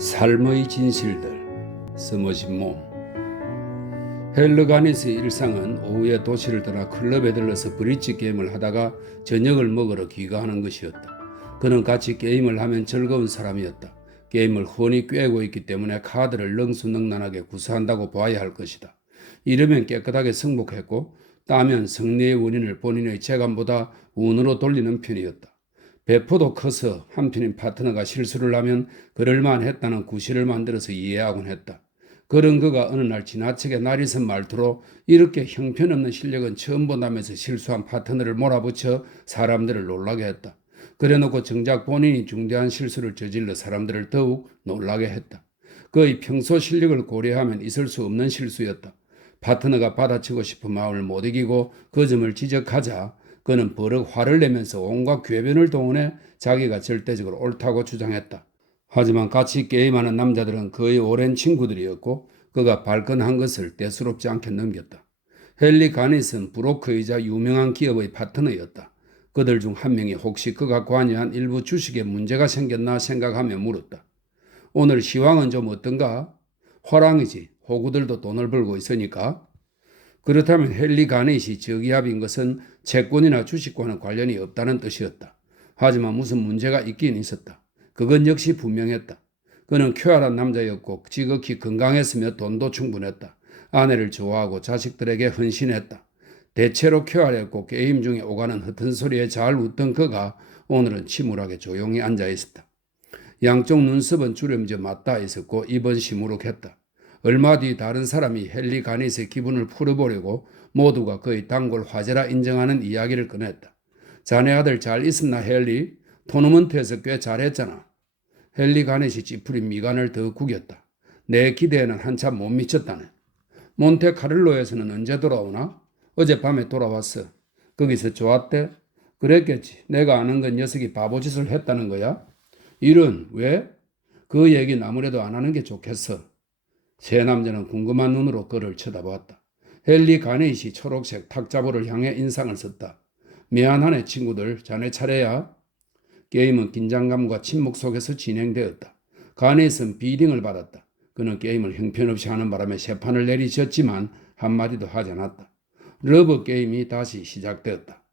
삶의 진실들, 스머신 몸. 헬르가니스의 일상은 오후에 도시를 떠나 클럽에 들러서 브릿지 게임을 하다가 저녁을 먹으러 귀가하는 것이었다. 그는 같이 게임을 하면 즐거운 사람이었다. 게임을 훤히 꿰고 있기 때문에 카드를 능수능란하게 구사한다고 봐야 할 것이다. 이르면 깨끗하게 승복했고 따면 승리의 원인을 본인의 재간보다 운으로 돌리는 편이었다. 배포도 커서 한편인 파트너가 실수를 하면 그럴만 했다는 구실을 만들어서 이해하곤 했다. 그런 그가 어느 날 지나치게 날이선 말투로 이렇게 형편없는 실력은 처음 본다면서 실수한 파트너를 몰아붙여 사람들을 놀라게 했다. 그래놓고 정작 본인이 중대한 실수를 저질러 사람들을 더욱 놀라게 했다. 그의 평소 실력을 고려하면 있을 수 없는 실수였다. 파트너가 받아치고 싶은 마음을 못 이기고 그 점을 지적하자 그는 버럭 화를 내면서 온갖 궤변을 동원해 자기가 절대적으로 옳다고 주장했다. 하지만 같이 게임하는 남자들은 거의 오랜 친구들이었고 그가 발끈한 것을 대수롭지 않게 넘겼다. 헨리 가닛은 브로커이자 유명한 기업의 파트너였다. 그들 중 한 명이 혹시 그가 관여한 일부 주식에 문제가 생겼나 생각하며 물었다. 오늘 시황은 좀 어떤가? 화랑이지. 호구들도 돈을 벌고 있으니까. 그렇다면 헨리 가넷이 저기압인 것은 채권이나 주식과는 관련이 없다는 뜻이었다. 하지만 무슨 문제가 있긴 있었다. 그건 역시 분명했다. 그는 쾌활한 남자였고 지극히 건강했으며 돈도 충분했다. 아내를 좋아하고 자식들에게 헌신했다. 대체로 쾌활했고 게임 중에 오가는 흩은 소리에 잘 웃던 그가 오늘은 침울하게 조용히 앉아 있었다. 양쪽 눈썹은 주름져 맞닿아 있었고 입은 시무룩했다. 얼마 뒤 다른 사람이 헨리 가닛의 기분을 풀어보려고 모두가 그의 단골 화제라 인정하는 이야기를 꺼냈다. 자네 아들 잘 있었나 헨리? 토너먼트에서 꽤 잘했잖아. 헨리 가닛이 찌푸린 미간을 더 구겼다. 내 기대에는 한참 못 미쳤다네. 몬테카를로에서는 언제 돌아오나? 어젯밤에 돌아왔어. 거기서 좋았대? 그랬겠지. 내가 아는 건 녀석이 바보짓을 했다는 거야? 이런 왜? 그 얘기는 아무래도 안 하는 게 좋겠어. 세 남자는 궁금한 눈으로 그를 쳐다보았다. 헨리 가넷이 초록색 탁자보를 향해 인상을 썼다. 미안하네 친구들, 자네 차례야. 게임은 긴장감과 침묵 속에서 진행되었다. 가넷은 비딩을 받았다. 그는 게임을 형편없이 하는 바람에 세 판을 내리쳤지만 한마디도 하지 않았다. 러브 게임이 다시 시작되었다.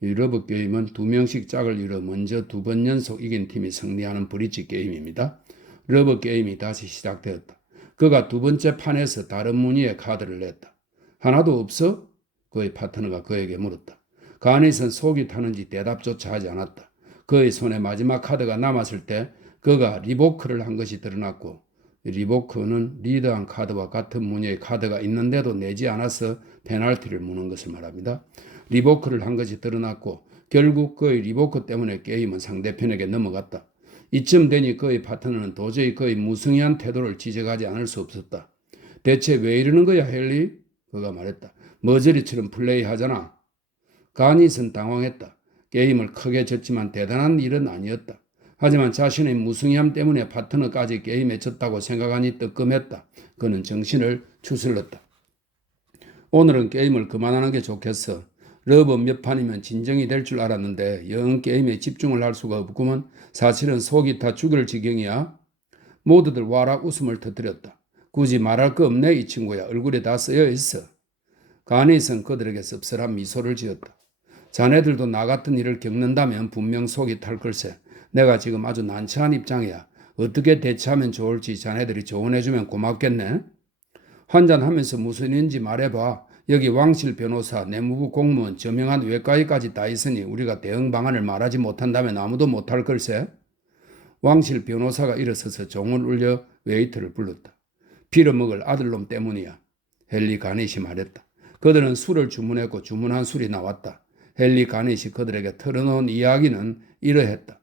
이 러브 게임은 두 명씩 짝을 이뤄 먼저 두 번 연속 이긴 팀이 승리하는 브릿지 게임입니다. 러브 게임이 다시 시작되었다. 그가 두 번째 판에서 다른 무늬의 카드를 냈다. 하나도 없어? 그의 파트너가 그에게 물었다. 가닛은 속이 타는지 대답조차 하지 않았다. 그의 손에 마지막 카드가 남았을 때 그가 리보크를 한 것이 드러났고 리보크는 리드한 카드와 같은 무늬의 카드가 있는데도 내지 않아서 페널티를 무는 것을 말합니다. 리보크를 한 것이 드러났고 결국 그의 리보크 때문에 게임은 상대편에게 넘어갔다. 이쯤 되니 그의 파트너는 도저히 그의 무성의한 태도를 지적하지 않을 수 없었다. 대체 왜 이러는 거야 헨리? 그가 말했다. 머저리처럼 플레이하잖아. 가닛은 당황했다. 게임을 크게 졌지만 대단한 일은 아니었다. 하지만 자신의 무성의함 때문에 파트너까지 게임에 졌다고 생각하니 뜨끔했다. 그는 정신을 추슬렀다. 오늘은 게임을 그만하는 게 좋겠어. 러브 몇 판이면 진정이 될 줄 알았는데 영 게임에 집중을 할 수가 없구먼. 사실은 속이 다 죽을 지경이야. 모두들 와락 웃음을 터뜨렸다. 굳이 말할 거 없네 이 친구야. 얼굴에 다 쓰여 있어. 가닛은 그들에게 씁쓸한 미소를 지었다. 자네들도 나 같은 일을 겪는다면 분명 속이 탈 걸세. 내가 지금 아주 난처한 입장이야. 어떻게 대처하면 좋을지 자네들이 조언해주면 고맙겠네. 환전하면서 무슨 일인지 말해봐. 여기 왕실 변호사, 내무부 공무원, 저명한 외과의까지 다 있으니 우리가 대응 방안을 말하지 못한다면 아무도 못할 걸세. 왕실 변호사가 일어서서 종을 울려 웨이터를 불렀다. 빌어먹을 아들놈 때문이야. 헨리 가넷이 말했다. 그들은 술을 주문했고 주문한 술이 나왔다. 헨리 가넷이 그들에게 털어놓은 이야기는 이러했다.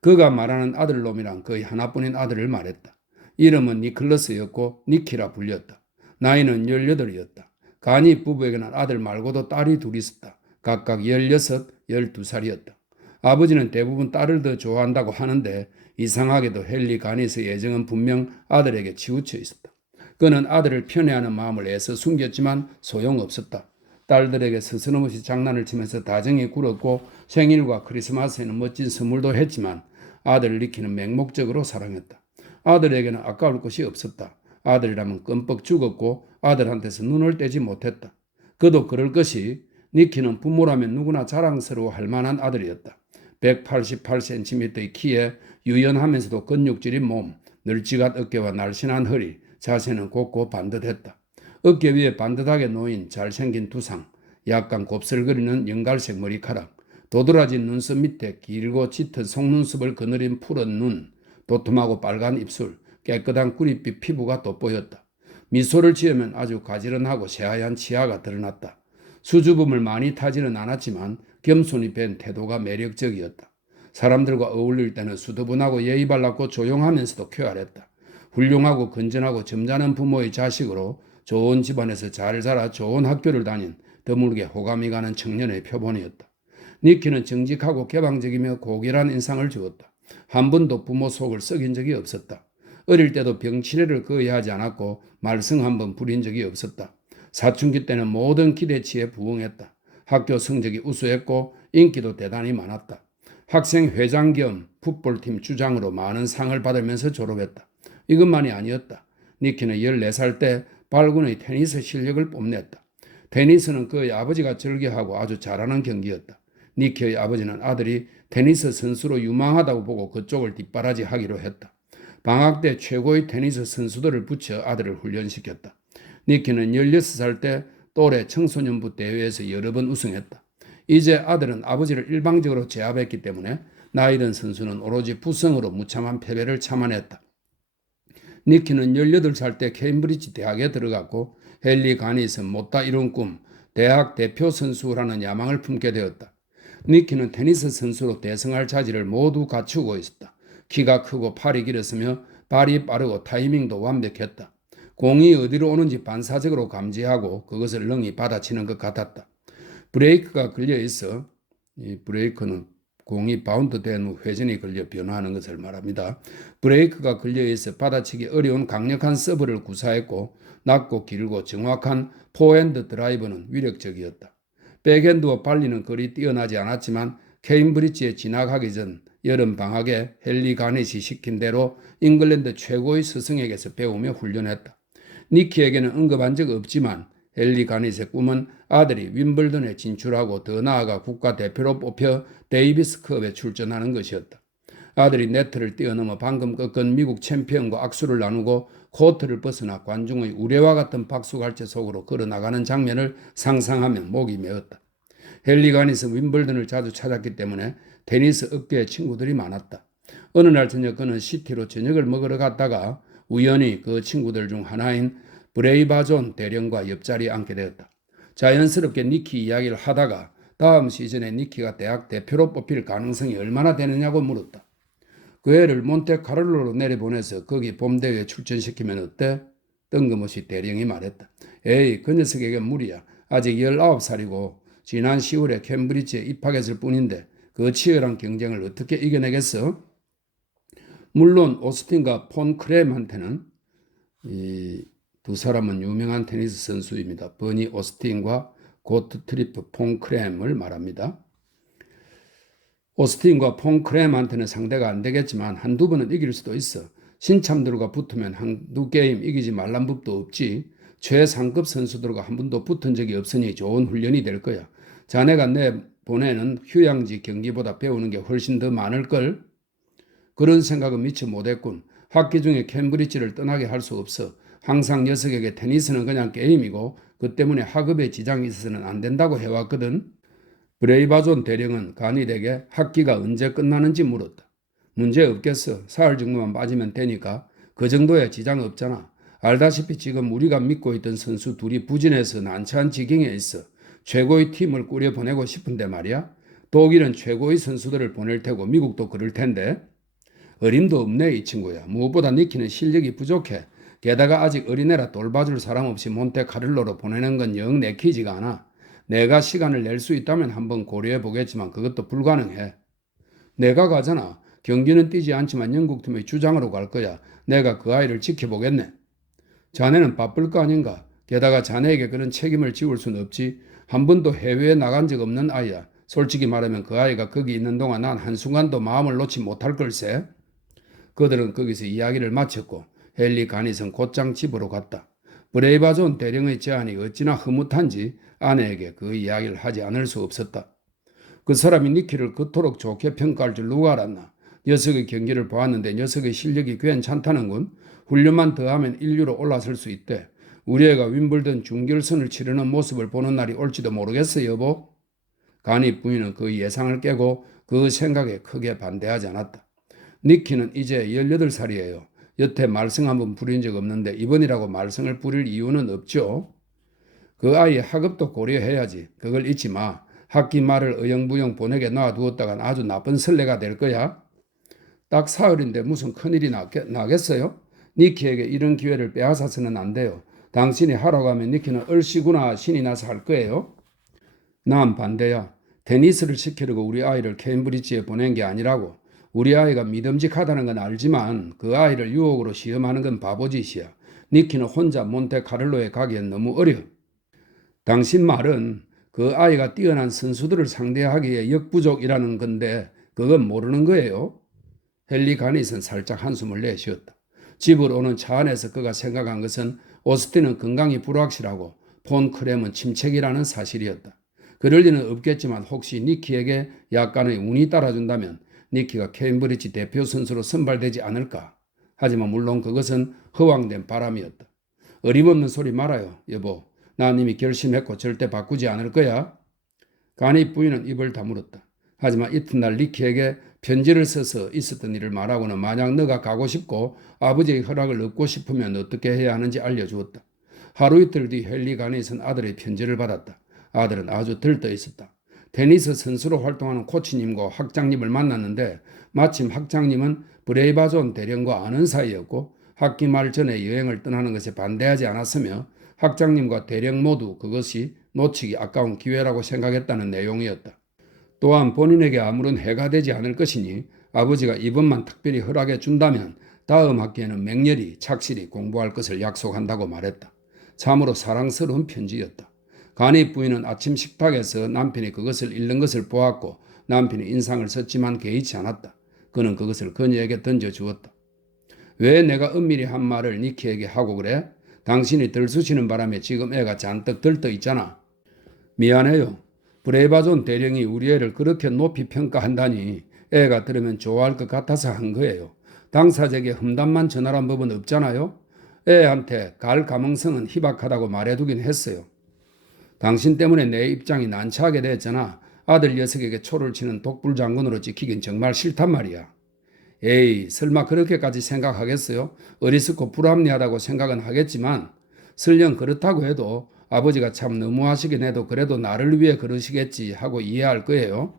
그가 말하는 아들놈이란 거의 하나뿐인 아들을 말했다. 이름은 니클러스였고 니키라 불렸다. 나이는 18이었다. 가닛 부부에게는 아들 말고도 딸이 둘 있었다. 각각 16, 12살이었다. 아버지는 대부분 딸을 더 좋아한다고 하는데 이상하게도 헨리 가닛의 애정은 분명 아들에게 치우쳐 있었다. 그는 아들을 편애하는 마음을 애써 숨겼지만 소용없었다. 딸들에게 스스럼없이 장난을 치면서 다정히 굴었고 생일과 크리스마스에는 멋진 선물도 했지만 아들을 니키는 맹목적으로 사랑했다. 아들에게는 아까울 것이 없었다. 아들이라면 끔뻑 죽었고 아들한테서 눈을 떼지 못했다. 그도 그럴 것이 니키는 부모라면 누구나 자랑스러워할 만한 아들이었다. 188cm의 키에 유연하면서도 근육질인 몸, 널찍한 어깨와 날씬한 허리, 자세는 곱고 반듯했다. 어깨 위에 반듯하게 놓인 잘생긴 두상, 약간 곱슬거리는 연갈색 머리카락, 도드라진 눈썹 밑에 길고 짙은 속눈썹을 거느린 푸른 눈, 도톰하고 빨간 입술, 깨끗한 구릿빛 피부가 돋보였다. 미소를 지으면 아주 가지런하고 새하얀 치아가 드러났다. 수줍음을 많이 타지는 않았지만 겸손히 밴 태도가 매력적이었다. 사람들과 어울릴 때는 수더분하고 예의 발랐고 조용하면서도 쾌활했다. 훌륭하고 건전하고 점잖은 부모의 자식으로 좋은 집안에서 잘 자라 좋은 학교를 다닌 드물게 호감이 가는 청년의 표본이었다. 니키는 정직하고 개방적이며 고결한 인상을 주었다. 한 번도 부모 속을 썩인 적이 없었다. 어릴 때도 병치레를 거의 하지 않았고 말썽 한 번 부린 적이 없었다. 사춘기 때는 모든 기대치에 부응했다. 학교 성적이 우수했고 인기도 대단히 많았다. 학생회장 겸 풋볼팀 주장으로 많은 상을 받으면서 졸업했다. 이것만이 아니었다. 니키는 14살 때 발군의 테니스 실력을 뽐냈다. 테니스는 그의 아버지가 즐겨하고 아주 잘하는 경기였다. 니키의 아버지는 아들이 테니스 선수로 유망하다고 보고 그쪽을 뒷바라지하기로 했다. 방학 때 최고의 테니스 선수들을 붙여 아들을 훈련시켰다. 니키는 16살 때 또래 청소년부 대회에서 여러 번 우승했다. 이제 아들은 아버지를 일방적으로 제압했기 때문에 나이든 선수는 오로지 부성으로 무참한 패배를 참아냈다. 니키는 18살 때 케임브리지 대학에 들어갔고 헨리 가니스 못다 이룬 꿈, 대학 대표 선수라는 야망을 품게 되었다. 니키는 테니스 선수로 대성할 자질을 모두 갖추고 있었다. 키가 크고 팔이 길었으며 발이 빠르고 타이밍도 완벽했다. 공이 어디로 오는지 반사적으로 감지하고 그것을 능히 받아치는 것 같았다. 브레이크가 걸려 있어, 이 브레이크는 공이 바운드 된 후 회전이 걸려 변화하는 것을 말합니다. 브레이크가 걸려 있어 받아치기 어려운 강력한 서브를 구사했고 낮고 길고 정확한 포핸드 드라이브는 위력적이었다. 백핸드와 발리는 그리 뛰어나지 않았지만 케임브리지에 진학하기 전 여름 방학에 헨리 가넷이 시킨 대로 잉글랜드 최고의 스승에게서 배우며 훈련했다. 니키에게는 언급한 적 없지만 헨리 가넷의 꿈은 아들이 윈블던에 진출하고 더 나아가 국가대표로 뽑혀 데이비스컵에 출전하는 것이었다. 아들이 네트를 뛰어넘어 방금 꺾은 미국 챔피언과 악수를 나누고 코트를 벗어나 관중의 우레와 같은 박수갈채 속으로 걸어나가는 장면을 상상하면 목이 메었다. 헨리 가넷은 윈블던을 자주 찾았기 때문에 테니스 업계에 친구들이 많았다. 어느 날 저녁 그는 시티로 저녁을 먹으러 갔다가 우연히 그 친구들 중 하나인 브레이바존 대령과 옆자리에 앉게 되었다. 자연스럽게 니키 이야기를 하다가 다음 시즌에 니키가 대학 대표로 뽑힐 가능성이 얼마나 되느냐고 물었다. 그 애를 몬테카를로로 내려보내서 거기 봄대회에 출전시키면 어때? 뜬금없이 대령이 말했다. 에이, 그 녀석에겐 무리야. 아직 19살이고 지난 10월에 캠브리지에 입학했을 뿐인데 그 치열한 경쟁을 어떻게 이겨내겠어? 물론 오스틴과 폰 크렘한테는 이 두 사람은 유명한 테니스 선수입니다. 버니 오스틴과 고트트리프 폰 크렘을 말합니다. 오스틴과 폰 크렘한테는 상대가 안 되겠지만 한두 번은 이길 수도 있어. 신참들과 붙으면 한두 게임 이기지 말란 법도 없지. 최상급 선수들과 한 번도 붙은 적이 없으니 좋은 훈련이 될 거야. 자네가 내보내는 휴양지 경기보다 배우는 게 훨씬 더 많을걸? 그런 생각은 미처 못했군. 학기 중에 캠브리지를 떠나게 할 수 없어. 항상 녀석에게 테니스는 그냥 게임이고 그 때문에 학업에 지장이 있어서는 안 된다고 해왔거든. 브레이바존 대령은 가닛에게 학기가 언제 끝나는지 물었다. 문제 없겠어. 사흘 정도만 빠지면 되니까. 그 정도야 지장 없잖아. 알다시피 지금 우리가 믿고 있던 선수 둘이 부진해서 난처한 지경에 있어. 최고의 팀을 꾸려보내고 싶은데 말이야. 독일은 최고의 선수들을 보낼 테고 미국도 그럴 텐데. 어림도 없네 이 친구야. 무엇보다 니키는 실력이 부족해. 게다가 아직 어린애라 돌봐줄 사람 없이 몬테카를로로 보내는 건 영 내키지가 않아. 내가 시간을 낼 수 있다면 한번 고려해 보겠지만 그것도 불가능해. 내가 가잖아. 경기는 뛰지 않지만 영국팀의 주장으로 갈 거야. 내가 그 아이를 지켜보겠네. 자네는 바쁠 거 아닌가. 게다가 자네에게 그런 책임을 지울 순 없지. 한 번도 해외에 나간 적 없는 아이야. 솔직히 말하면 그 아이가 거기 있는 동안 난 한순간도 마음을 놓지 못할 걸세. 그들은 거기서 이야기를 마쳤고 헨리 가닛은 곧장 집으로 갔다. 브레이바존 대령의 제안이 어찌나 흐뭇한지 아내에게 그 이야기를 하지 않을 수 없었다. 그 사람이 니키를 그토록 좋게 평가할 줄 누가 알았나. 녀석의 경기를 보았는데 녀석의 실력이 괜찮다는군. 훈련만 더하면 인류로 올라설 수 있대. 우리 애가 윈블던 준결선을 치르는 모습을 보는 날이 올지도 모르겠어 여보. 가니 부인은 그 예상을 깨고 그 생각에 크게 반대하지 않았다. 니키는 이제 18살이에요. 여태 말썽 한번 부린 적 없는데 이번이라고 말썽을 부릴 이유는 없죠. 그 아이의 학업도 고려해야지. 그걸 잊지 마. 학기 말을 어영부영 보내게 놔두었다간 아주 나쁜 선례가 될 거야. 딱 사흘인데 무슨 큰일이 나겠어요? 니키에게 이런 기회를 빼앗아서는 안 돼요. 당신이 하라고 하면 니키는 얼씨구나 신이 나서 할 거예요. 난 반대야. 테니스를 시키려고 우리 아이를 케임브리지에 보낸 게 아니라고. 우리 아이가 믿음직하다는 건 알지만 그 아이를 유혹으로 시험하는 건 바보짓이야. 니키는 혼자 몬테카를로에 가기엔 너무 어려. 당신 말은 그 아이가 뛰어난 선수들을 상대하기에 역부족이라는 건데 그건 모르는 거예요. 헨리 가닛은 살짝 한숨을 내쉬었다. 집으로 오는 차 안에서 그가 생각한 것은 오스틴은 건강이 불확실하고 폰 크렘은 침체기라는 사실이었다. 그럴 리는 없겠지만 혹시 니키에게 약간의 운이 따라준다면 니키가 케임브리지 대표 선수로 선발되지 않을까. 하지만 물론 그것은 허황된 바람이었다. 어림없는 소리 말아요 여보. 난 이미 결심했고 절대 바꾸지 않을 거야. 가닛 부인은 입을 다물었다. 하지만 이튿날 니키에게 편지를 써서 있었던 일을 말하고는 만약 너가 가고 싶고 아버지의 허락을 얻고 싶으면 어떻게 해야 하는지 알려주었다. 하루 이틀 뒤 헨리 가닛은 아들의 편지를 받았다. 아들은 아주 들떠 있었다. 테니스 선수로 활동하는 코치님과 학장님을 만났는데 마침 학장님은 브레이바존 대령과 아는 사이였고 학기 말 전에 여행을 떠나는 것에 반대하지 않았으며 학장님과 대령 모두 그것이 놓치기 아까운 기회라고 생각했다는 내용이었다. 또한 본인에게 아무런 해가 되지 않을 것이니 아버지가 이번만 특별히 허락해 준다면 다음 학기에는 맹렬히 착실히 공부할 것을 약속한다고 말했다. 참으로 사랑스러운 편지였다. 가닛 부인은 아침 식탁에서 남편이 그것을 읽는 것을 보았고 남편이 인상을 썼지만 개의치 않았다. 그는 그것을 그녀에게 던져주었다. 왜 내가 은밀히 한 말을 니키에게 하고 그래? 당신이 들쑤시는 바람에 지금 애가 잔뜩 들떠 있잖아. 미안해요. 브레이바존 대령이 우리 애를 그렇게 높이 평가한다니 애가 들으면 좋아할 것 같아서 한 거예요. 당사자에게 험담만 전하란 법은 없잖아요. 애한테 갈 가능성은 희박하다고 말해두긴 했어요. 당신 때문에 내 입장이 난처하게 됐잖아. 아들 녀석에게 초를 치는 독불장군으로 찍히긴 정말 싫단 말이야. 에이, 설마 그렇게까지 생각하겠어요? 어리석고 불합리하다고 생각은 하겠지만 설령 그렇다고 해도 아버지가 참 너무하시긴 해도 그래도 나를 위해 그러시겠지 하고 이해할 거예요.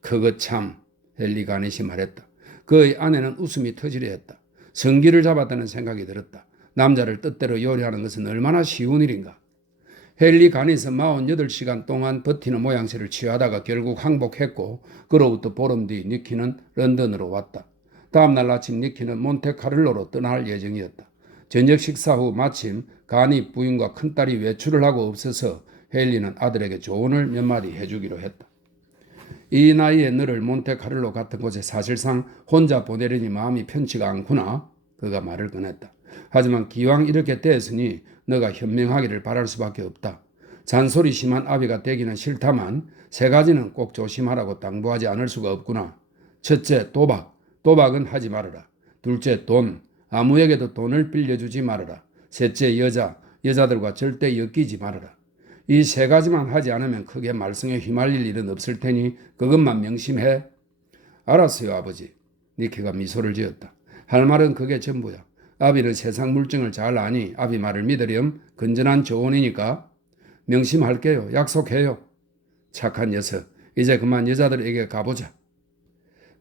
그거 참, 헨리 가닛이 말했다. 그의 아내는 웃음이 터지려 했다. 성기를 잡았다는 생각이 들었다. 남자를 뜻대로 요리하는 것은 얼마나 쉬운 일인가. 헨리 가닛은 48시간 동안 버티는 모양새를 취하다가 결국 항복했고 그로부터 보름 뒤 니키는 런던으로 왔다. 다음날 아침 니키는 몬테카를로로 떠날 예정이었다. 저녁 식사 후 마침 가닛 부인과 큰딸이 외출을 하고 없어서 헨리는 아들에게 조언을 몇 마디 해주기로 했다. 이 나이에 너를 몬테카를로 같은 곳에 사실상 혼자 보내려니 마음이 편치가 않구나. 그가 말을 꺼냈다. 하지만 기왕 이렇게 됐으니 너가 현명하기를 바랄 수밖에 없다. 잔소리 심한 아비가 되기는 싫다만 세 가지는 꼭 조심하라고 당부하지 않을 수가 없구나. 첫째, 도박. 도박은 하지 말아라. 둘째, 돈. 아무에게도 돈을 빌려주지 말아라. 셋째, 여자들과 절대 엮이지 말아라. 이 세 가지만 하지 않으면 크게 말썽에 휘말릴 일은 없을 테니 그것만 명심해. 알았어요, 아버지. 니키가 미소를 지었다. 할 말은 그게 전부야. 아비는 세상 물정을 잘 아니 아비 말을 믿으렴 건전한 조언이니까 명심할게요. 약속해요. 착한 녀석. 이제 그만 여자들에게 가보자.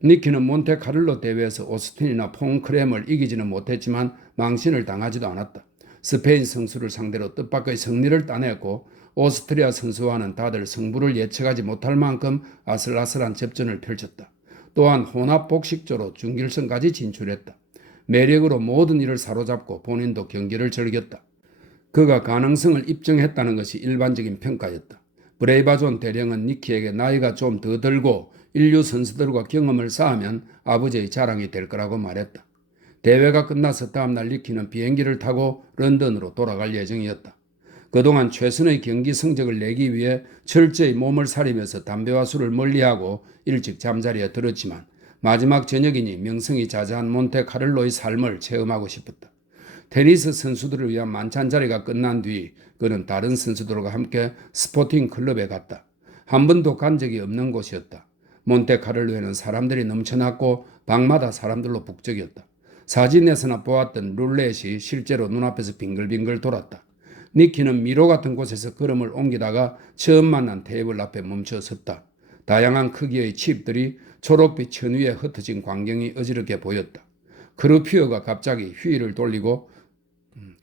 니키는 몬테카를로 대회에서 오스틴이나 폰크렘을 이기지는 못했지만 망신을 당하지도 않았다. 스페인 선수를 상대로 뜻밖의 승리를 따냈고 오스트리아 선수와는 다들 승부를 예측하지 못할 만큼 아슬아슬한 접전을 펼쳤다. 또한 혼합 복식조로 준결승까지 진출했다. 매력으로 모든 일을 사로잡고 본인도 경기를 즐겼다. 그가 가능성을 입증했다는 것이 일반적인 평가였다. 브레이바존 대령은 니키에게 나이가 좀 더 들고 인류 선수들과 경험을 쌓으면 아버지의 자랑이 될 거라고 말했다. 대회가 끝나서 다음날 니키는 비행기를 타고 런던으로 돌아갈 예정이었다. 그동안 최선의 경기 성적을 내기 위해 철저히 몸을 사리면서 담배와 술을 멀리하고 일찍 잠자리에 들었지만 마지막 저녁이니 명성이 자자한 몬테카를로의 삶을 체험하고 싶었다. 테니스 선수들을 위한 만찬 자리가 끝난 뒤 그는 다른 선수들과 함께 스포팅 클럽에 갔다. 한 번도 간 적이 없는 곳이었다. 몬테카를로에는 사람들이 넘쳐났고 방마다 사람들로 북적였다. 사진에서나 보았던 룰렛이 실제로 눈앞에서 빙글빙글 돌았다. 니키는 미로 같은 곳에서 걸음을 옮기다가 처음 만난 테이블 앞에 멈춰 섰다. 다양한 크기의 칩들이 초록빛 천 위에 흩어진 광경이 어지럽게 보였다. 크루피어가 갑자기 휘를 돌리고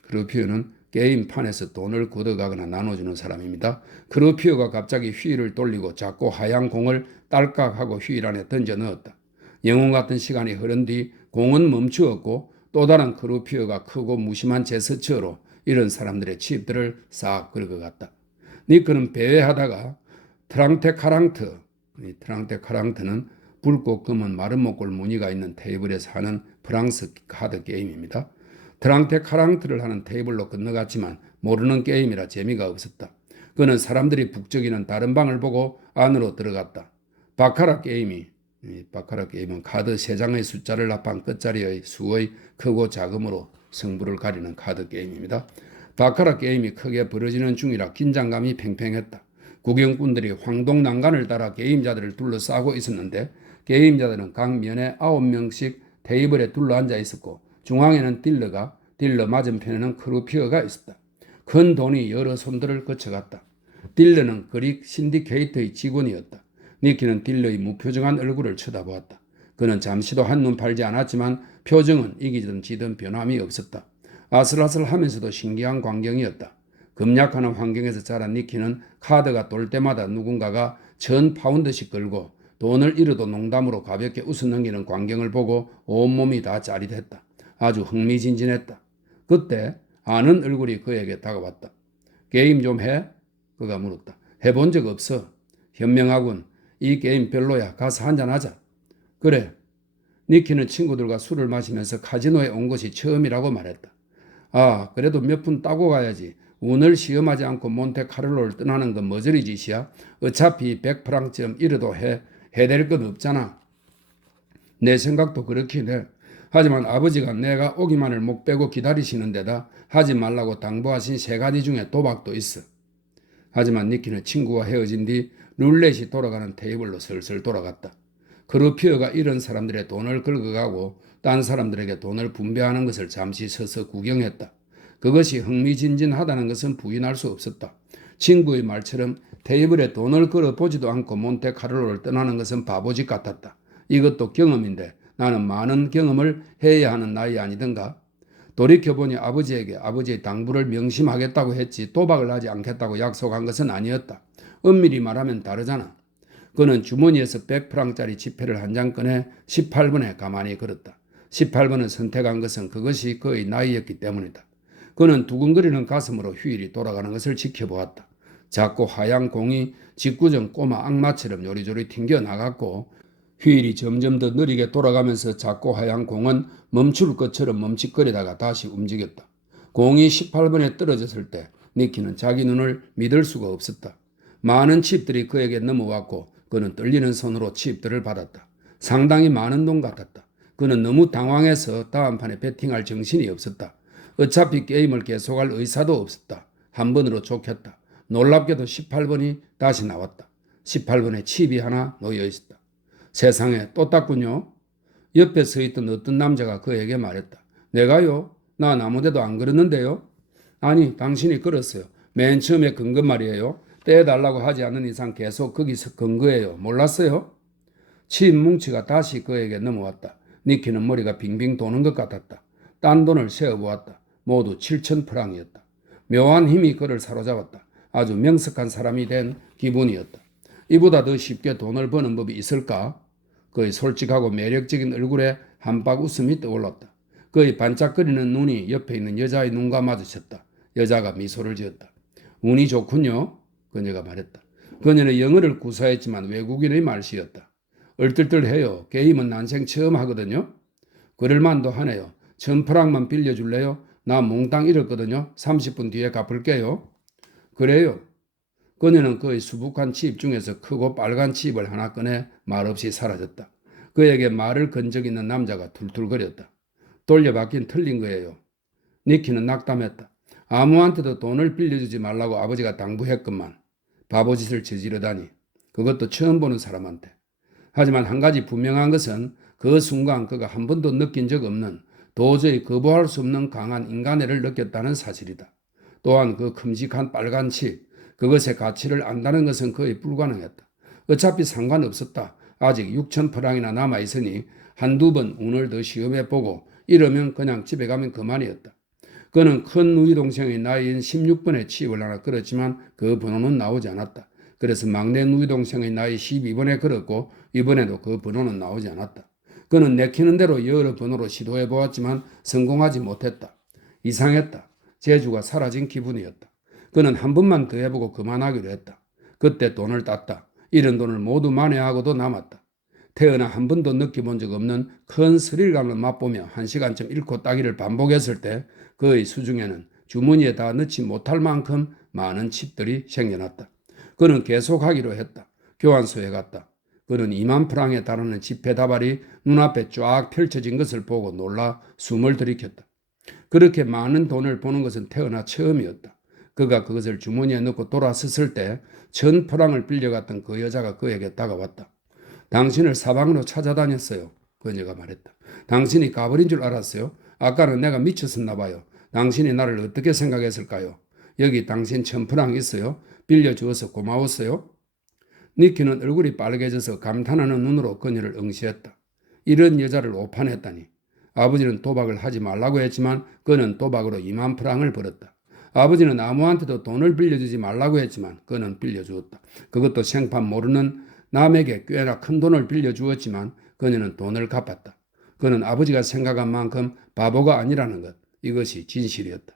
크루피어는 게임판에서 돈을 걷어가거나 나눠주는 사람입니다. 크루피어가 갑자기 휘를 돌리고 작고 하얀 공을 딸깍하고 휘 안에 던져 넣었다. 영웅 같은 시간이 흐른 뒤 공은 멈추었고 또 다른 크루피어가 크고 무심한 제스처로 이런 사람들의 칩들을 싹 긁어갔다. 니크는 배회하다가 트랑테카랑트는 붉고 검은 마른 목골 무늬가 있는 테이블에서 하는 프랑스 카드 게임입니다. 트랑테카랑트를 하는 테이블로 건너갔지만 모르는 게임이라 재미가 없었다. 그는 사람들이 북적이는 다른 방을 보고 안으로 들어갔다. 바카라 게임은 카드 3장의 숫자를 합한 끝자리의 수의 크고 작음으로 승부를 가리는 카드 게임입니다. 바카라 게임이 크게 벌어지는 중이라 긴장감이 팽팽했다. 구경꾼들이 황동난간을 따라 게임자들을 둘러싸고 있었는데 게임자들은 각 면에 9명씩 테이블에 둘러앉아 있었고 중앙에는 딜러 맞은편에는 크루피어가 있었다. 큰 돈이 여러 손들을 거쳐갔다. 딜러는 그릭 신디케이트의 직원이었다. 니키는 딜러의 무표정한 얼굴을 쳐다보았다. 그는 잠시도 한눈 팔지 않았지만 표정은 이기든 지든 변함이 없었다. 아슬아슬하면서도 신기한 광경이었다. 급약하는 환경에서 자란 니키는 카드가 돌 때마다 누군가가 1000파운드씩 걸고 돈을 잃어도 농담으로 가볍게 웃어넘기는 광경을 보고 온몸이 다 짜릿했다. 아주 흥미진진했다. 그때 아는 얼굴이 그에게 다가왔다. 게임 좀 해? 그가 물었다. 해본 적 없어. 현명하군. 이 게임 별로야. 가서 한잔하자. 그래. 니키는 친구들과 술을 마시면서 카지노에 온 것이 처음이라고 말했다. 아, 그래도 몇 푼 따고 가야지. 운을 시험하지 않고 몬테카를로를 떠나는 건 머저리 짓이야. 어차피 100프랑쯤 잃어도 해될 건 없잖아. 내 생각도 그렇긴 해. 하지만 아버지가 내가 오기만을 목 빼고 기다리시는 데다 하지 말라고 당부하신 3가지 중에 도박도 있어. 하지만 니키는 친구와 헤어진 뒤 룰렛이 돌아가는 테이블로 슬슬 돌아갔다. 크루피어가 이런 사람들의 돈을 긁어가고 딴 사람들에게 돈을 분배하는 것을 잠시 서서 구경했다. 그것이 흥미진진하다는 것은 부인할 수 없었다. 친구의 말처럼 테이블에 돈을 걸어보지도 않고 몬테카를로를 떠나는 것은 바보짓 같았다. 이것도 경험인데 나는 많은 경험을 해야 하는 나이 아니던가. 돌이켜보니 아버지에게 아버지의 당부를 명심하겠다고 했지 도박을 하지 않겠다고 약속한 것은 아니었다. 엄밀히 말하면 다르잖아. 그는 주머니에서 100프랑짜리 지폐를 한 장 꺼내 18번에 가만히 걸었다. 18번을 선택한 것은 그것이 그의 나이였기 때문이다. 그는 두근거리는 가슴으로 휴일이 돌아가는 것을 지켜보았다. 작고 하얀 공이 직구정 꼬마 악마처럼 요리조리 튕겨나갔고 휴일이 점점 더 느리게 돌아가면서 작고 하얀 공은 멈출 것처럼 멈칫거리다가 다시 움직였다. 공이 18번에 떨어졌을 때 니키는 자기 눈을 믿을 수가 없었다. 많은 칩들이 그에게 넘어왔고 그는 떨리는 손으로 칩들을 받았다. 상당히 많은 돈 같았다. 그는 너무 당황해서 다음 판에 배팅할 정신이 없었다. 어차피 게임을 계속할 의사도 없었다. 한 번으로 족했다. 놀랍게도 18번이 다시 나왔다. 18번에 칩이 하나 놓여 있었다. 세상에 또 땄군요. 옆에 서 있던 어떤 남자가 그에게 말했다. 내가요? 난 아무데도 안 걸었는데요. 아니, 당신이 걸었어요. 맨 처음에 건 것 말이에요. 떼달라고 하지 않는 이상 계속 거기서 건 거예요. 몰랐어요? 칩 뭉치가 다시 그에게 넘어왔다. 니키는 머리가 빙빙 도는 것 같았다. 딴 돈을 세어보았다. 모두 7,000프랑이었다. 묘한 힘이 그를 사로잡았다. 아주 명석한 사람이 된 기분이었다. 이보다 더 쉽게 돈을 버는 법이 있을까? 그의 솔직하고 매력적인 얼굴에 한박 웃음이 떠올랐다. 그의 반짝거리는 눈이 옆에 있는 여자의 눈과 마주쳤다. 여자가 미소를 지었다. 운이 좋군요. 그녀가 말했다. 그녀는 영어를 구사했지만 외국인의 말씨였다. 얼떨떨해요. 게임은 난생 처음 하거든요. 그럴만도 하네요. $1,000프랑만 빌려줄래요? 나 몽땅 잃었거든요. 30분 뒤에 갚을게요. 그래요. 그녀는 그의 수북한 칩 중에서 크고 빨간 칩을 하나 꺼내 말없이 사라졌다. 그에게 말을 건 적 있는 남자가 툴툴거렸다. 돌려받긴 틀린 거예요. 니키는 낙담했다. 아무한테도 돈을 빌려주지 말라고 아버지가 당부했건만 바보짓을 저지르다니. 그것도 처음 보는 사람한테. 하지만 한 가지 분명한 것은 그 순간 그가 한 번도 느낀 적 없는 도저히 거부할 수 없는 강한 인간애를 느꼈다는 사실이다. 또한 그 큼직한 빨간 칩, 그것의 가치를 안다는 것은 거의 불가능했다. 어차피 상관없었다. 아직 6,000프랑이나 남아있으니 한두 번 운을 더 시험해보고 이러면 그냥 집에 가면 그만이었다. 그는 큰 누이 동생의 나이인 16번에 칩을 하나 걸었지만 그 번호는 나오지 않았다. 그래서 막내 누이 동생의 나이 12번에 걸었고 이번에도 그 번호는 나오지 않았다. 그는 내키는 대로 여러 번호로 시도해 보았지만 성공하지 못했다. 이상했다. 재주가 사라진 기분이었다. 그는 한 번만 더 해보고 그만하기로 했다. 그때 돈을 땄다. 이런 돈을 모두 만회하고도 남았다. 태어나 한 번도 느껴본 적 없는 큰 스릴감을 맛보며 1시간쯤 잃고 따기를 반복했을 때 그의 수중에는 주머니에 다 넣지 못할 만큼 많은 칩들이 생겨났다. 그는 계속하기로 했다. 교환소에 갔다. 그는 2만 프랑에 달하는 지폐 다발이 눈앞에 쫙 펼쳐진 것을 보고 놀라 숨을 들이켰다. 그렇게 많은 돈을 보는 것은 태어나 처음이었다. 그가 그것을 주머니에 넣고 돌아섰을 때 1,000프랑을 빌려갔던 그 여자가 그에게 다가왔다. 당신을 사방으로 찾아다녔어요. 그녀가 말했다. 당신이 가버린 줄 알았어요. 아까는 내가 미쳤었나 봐요. 당신이 나를 어떻게 생각했을까요? 여기 당신 1,000프랑 있어요. 빌려주어서 고마웠어요. 니키는 얼굴이 빨개져서 감탄하는 눈으로 그녀를 응시했다. 이런 여자를 오판했다니. 아버지는 도박을 하지 말라고 했지만 그는 도박으로 2만 프랑을 벌었다. 아버지는 아무한테도 돈을 빌려주지 말라고 했지만 그는 빌려주었다. 그것도 생판 모르는 남에게 꽤나 큰 돈을 빌려주었지만 그녀는 돈을 갚았다. 그는 아버지가 생각한 만큼 바보가 아니라는 것, 이것이 진실이었다.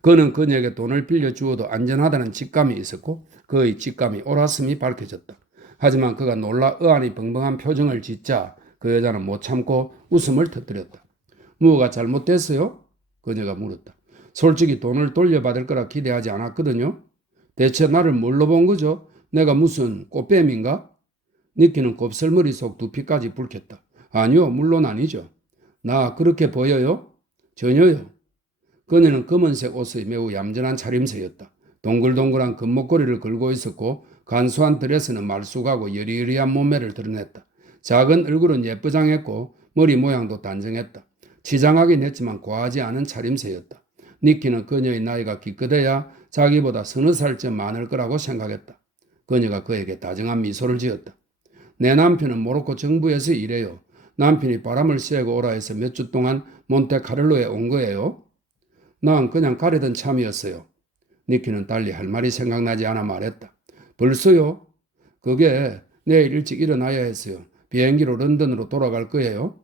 그는 그녀에게 돈을 빌려주어도 안전하다는 직감이 있었고 그의 직감이 옳았음이 밝혀졌다. 하지만 그가 놀라 의안이 벙벙한 표정을 짓자 그 여자는 못 참고 웃음을 터뜨렸다. 무엇가 잘못됐어요? 그녀가 물었다. 솔직히 돈을 돌려받을 거라 기대하지 않았거든요. 대체 나를 뭘로 본 거죠? 내가 무슨 꽃뱀인가? 니키는 곱슬머리 속 두피까지 붉혔다. 아니요, 물론 아니죠. 나 그렇게 보여요? 전혀요. 그녀는 검은색 옷의 매우 얌전한 차림새였다. 동글동글한 금목걸이를 걸고 있었고 간소한 드레스는 말쑥하고 여리여리한 몸매를 드러냈다. 작은 얼굴은 예쁘장했고 머리 모양도 단정했다. 치장하긴 했지만 과하지 않은 차림새였다. 니키는 그녀의 나이가 기껏해야 자기보다 서너 살쯤 많을 거라고 생각했다. 그녀가 그에게 다정한 미소를 지었다. 내 남편은 모로코 정부에서 일해요. 남편이 바람을 쐬고 오라 해서 몇 주 동안 몬테카를로에 온 거예요. 난 그냥 가려던 참이었어요. 니키는 달리 할 말이 생각나지 않아 말했다. 벌써요? 그게 내일 일찍 일어나야 했어요. 비행기로 런던으로 돌아갈 거예요.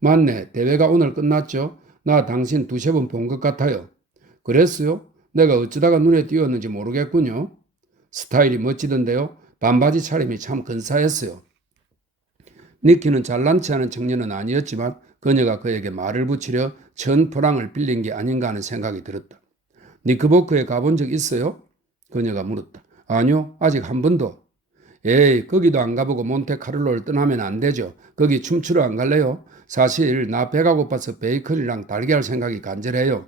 맞네. 대회가 오늘 끝났죠? 나 당신 두세 번 본 것 같아요. 그랬어요? 내가 어쩌다가 눈에 띄었는지 모르겠군요. 스타일이 멋지던데요. 반바지 차림이 참 근사했어요. 니키는 잘난치 않은 청년은 아니었지만 그녀가 그에게 말을 붙이려 1,000프랑을 빌린 게 아닌가 하는 생각이 들었다. 니크보크에 가본 적 있어요? 그녀가 물었다. 아니요, 아직 한 번도. 에이, 거기도 안 가보고 몬테카를로를 떠나면 안 되죠. 거기 춤추러 안 갈래요? 사실 나 배가 고파서 베이컨이랑 달걀 생각이 간절해요.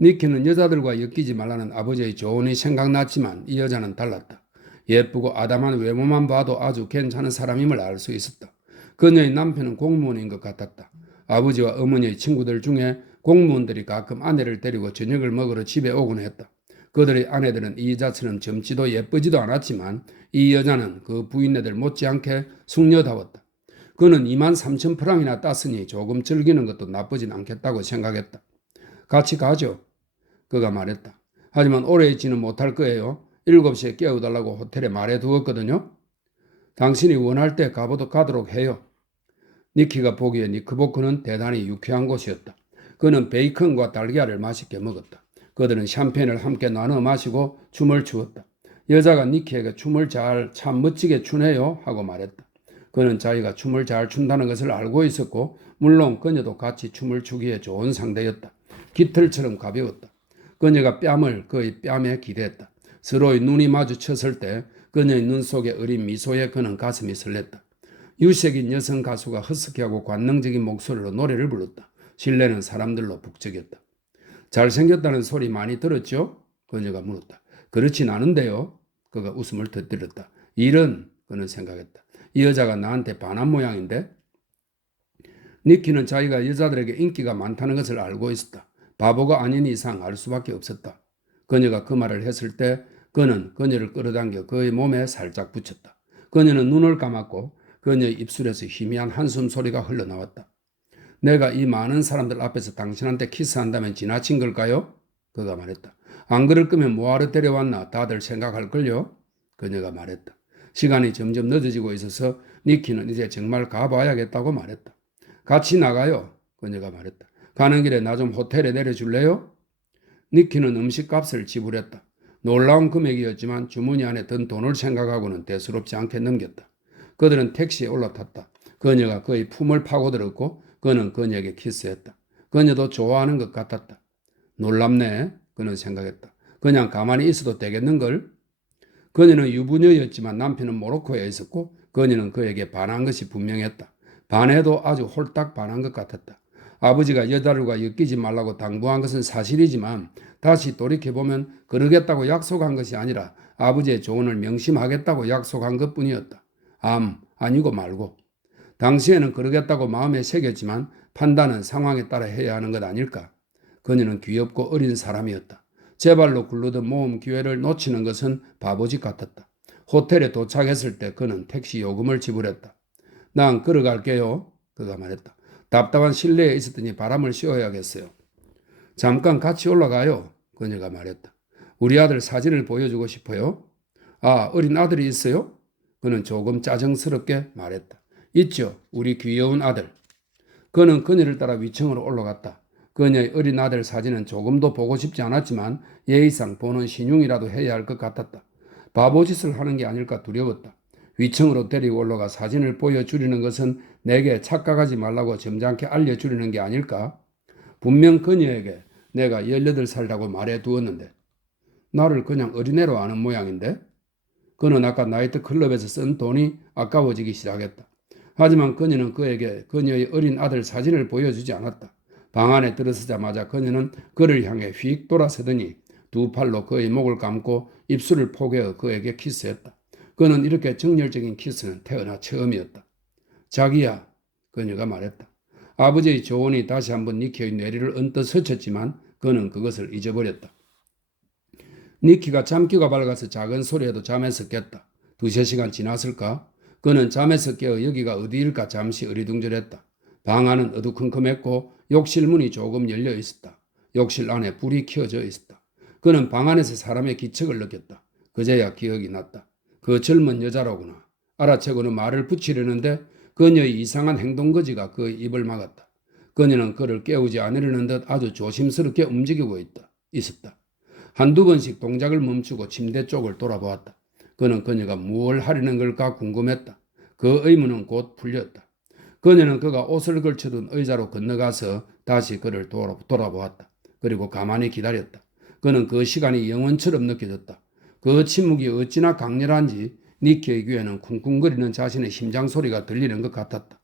니키는 여자들과 엮이지 말라는 아버지의 조언이 생각났지만 이 여자는 달랐다. 예쁘고 아담한 외모만 봐도 아주 괜찮은 사람임을 알 수 있었다. 그녀의 남편은 공무원인 것 같았다. 아버지와 어머니의 친구들 중에 공무원들이 가끔 아내를 데리고 저녁을 먹으러 집에 오곤 했다. 그들의 아내들은 이 여자처럼 젊지도 예쁘지도 않았지만 이 여자는 그 부인네들 못지않게 숙녀다웠다. 그는 23,000프랑이나 땄으니 조금 즐기는 것도 나쁘진 않겠다고 생각했다. 같이 가죠. 그가 말했다. 하지만 오래 있지는 못할 거예요. 7시에 깨워달라고 호텔에 말해두었거든요. 당신이 원할 때 가도록 해요. 니키가 보기에 니크보크는 대단히 유쾌한 곳이었다. 그는 베이컨과 달걀을 맛있게 먹었다. 그들은 샴페인을 함께 나눠 마시고 춤을 추었다. 여자가 니키에게 춤을 참 멋지게 추네요 하고 말했다. 그는 자기가 춤을 잘 춘다는 것을 알고 있었고 물론 그녀도 같이 춤을 추기에 좋은 상대였다. 깃털처럼 가벼웠다. 그녀가 뺨을 그의 뺨에 기대했다. 서로의 눈이 마주쳤을 때 그녀의 눈 속에 어린 미소에 그는 가슴이 설렜다. 유색인 여성 가수가 허스키하고 관능적인 목소리로 노래를 불렀다. 실내는 사람들로 북적였다. 잘생겼다는 소리 많이 들었죠? 그녀가 물었다. 그렇진 않은데요. 그가 웃음을 터뜨렸다. 이런 그는 생각했다. 이 여자가 나한테 반한 모양인데? 니키는 자기가 여자들에게 인기가 많다는 것을 알고 있었다. 바보가 아닌 이상 알 수밖에 없었다. 그녀가 그 말을 했을 때 그는 그녀를 끌어당겨 그의 몸에 살짝 붙였다. 그녀는 눈을 감았고 그녀의 입술에서 희미한 한숨 소리가 흘러나왔다. 내가 이 많은 사람들 앞에서 당신한테 키스한다면 지나친 걸까요? 그가 말했다. 안 그럴 거면 뭐하러 데려왔나 다들 생각할걸요? 그녀가 말했다. 시간이 점점 늦어지고 있어서 니키는 이제 정말 가봐야겠다고 말했다. 같이 나가요. 그녀가 말했다. 가는 길에 나 좀 호텔에 내려줄래요? 니키는 음식값을 지불했다. 놀라운 금액이었지만 주머니 안에 든 돈을 생각하고는 대수롭지 않게 넘겼다. 그들은 택시에 올라탔다. 그녀가 그의 품을 파고들었고 그는 그녀에게 키스했다. 그녀도 좋아하는 것 같았다. 놀랍네. 그는 생각했다. 그냥 가만히 있어도 되겠는걸? 그녀는 유부녀였지만 남편은 모로코에 있었고 그녀는 그에게 반한 것이 분명했다. 반해도 아주 홀딱 반한 것 같았다. 아버지가 여자들과 엮이지 말라고 당부한 것은 사실이지만 다시 돌이켜보면 그러겠다고 약속한 것이 아니라 아버지의 조언을 명심하겠다고 약속한 것뿐이었다. 아니고 말고. 당시에는 그러겠다고 마음에 새겼지만 판단은 상황에 따라 해야 하는 것 아닐까. 그녀는 귀엽고 어린 사람이었다. 제발로 굴르던 모험 기회를 놓치는 것은 바보짓 같았다. 호텔에 도착했을 때 그는 택시 요금을 지불했다. 난 걸어갈게요. 그가 말했다. 답답한 실내에 있었더니 바람을 쐬어야겠어요. 잠깐 같이 올라가요. 그녀가 말했다. 우리 아들 사진을 보여주고 싶어요. 어린 아들이 있어요? 그는 조금 짜증스럽게 말했다. 있죠. 우리 귀여운 아들. 그는 그녀를 따라 위층으로 올라갔다. 그녀의 어린 아들 사진은 조금도 보고 싶지 않았지만 예의상 보는 신용이라도 해야 할 것 같았다. 바보짓을 하는 게 아닐까 두려웠다. 위층으로 데리고 올라가 사진을 보여주려는 것은 내게 착각하지 말라고 점잖게 알려주려는 게 아닐까? 분명 그녀에게 내가 18살이라고 말해 두었는데 나를 그냥 어린애로 아는 모양인데? 그는 아까 나이트 클럽에서 쓴 돈이 아까워지기 시작했다. 하지만 그녀는 그에게 그녀의 어린 아들 사진을 보여주지 않았다. 방 안에 들어서자마자 그녀는 그를 향해 휙 돌아서더니 두 팔로 그의 목을 감고 입술을 포개어 그에게 키스했다. 그는 이렇게 정열적인 키스는 태어나 처음이었다. 자기야, 그녀가 말했다. 아버지의 조언이 다시 한번 니키의 뇌리를 언뜻 스쳤지만 그는 그것을 잊어버렸다. 니키가 잠귀가 밝아서 작은 소리에도 잠에서 깼다. 2~3시간 지났을까? 그는 잠에서 깨어 여기가 어디일까 잠시 어리둥절했다. 방 안은 어두컴컴했고 욕실 문이 조금 열려 있었다. 욕실 안에 불이 켜져 있었다. 그는 방 안에서 사람의 기척을 느꼈다. 그제야 기억이 났다. 그 젊은 여자로구나. 알아채고는 말을 붙이려는데 그녀의 이상한 행동거지가 그의 입을 막았다. 그녀는 그를 깨우지 않으려는 듯 아주 조심스럽게 움직이고 있었다. 한두 번씩 동작을 멈추고 침대 쪽을 돌아보았다. 그는 그녀가 무엇을 하려는 걸까 궁금했다. 그 의문은 곧 풀렸다. 그녀는 그가 옷을 걸쳐둔 의자로 건너가서 다시 그를 돌아보았다. 그리고 가만히 기다렸다. 그는 그 시간이 영원처럼 느껴졌다. 그 침묵이 어찌나 강렬한지 니키의 귀에는 쿵쿵거리는 자신의 심장 소리가 들리는 것 같았다.